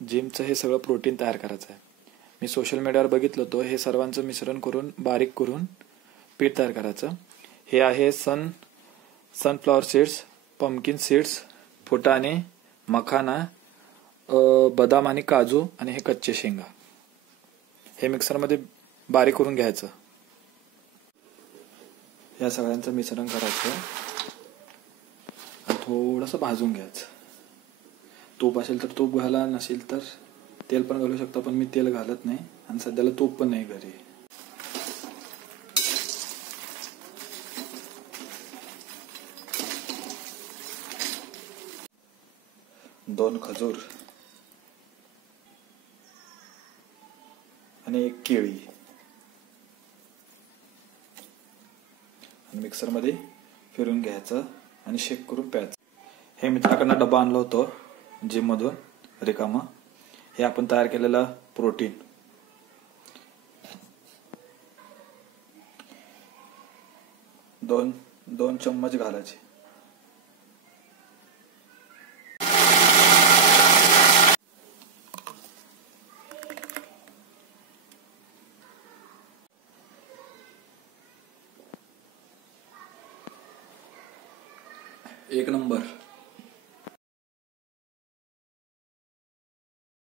जिमचं हे सगळं प्रोटीन तयार करायचं आहे. मी सोशल मीडियावर बघितलं होतं, हे सर्वांचं मिश्रण करून बारीक करून पीठ तयार करायचं. हे आहे सनफ्लॉवर सीड्स, पंपकिन सीड्स, फुटाणे, मखाना, बदाम आणि काजू आणि हे कच्चे शेंगा. हे मिक्सरमध्ये बारीक करून घ्यायचं. या सगळ्यांचं मिश्रण करायचं आणि थोडंसं भाजून घ्यायचं. तूप असेल तर तूप घाला, नसेल तर तेल पण घालू शकता, पण मी तेल घालत नाही आणि सध्याला तूप पण नाही घरी. दोन खजूर आणि एक केळी मिक्सरमध्ये फिरून घ्यायचं आणि शेक करून प्यायचं. हे मित्राकडनं डबा आणलं होतं जिम मधून रिकामा. हे आपण तयार केलेलं प्रोटीन. दोन चम्मच घालायचे. एक नंबर.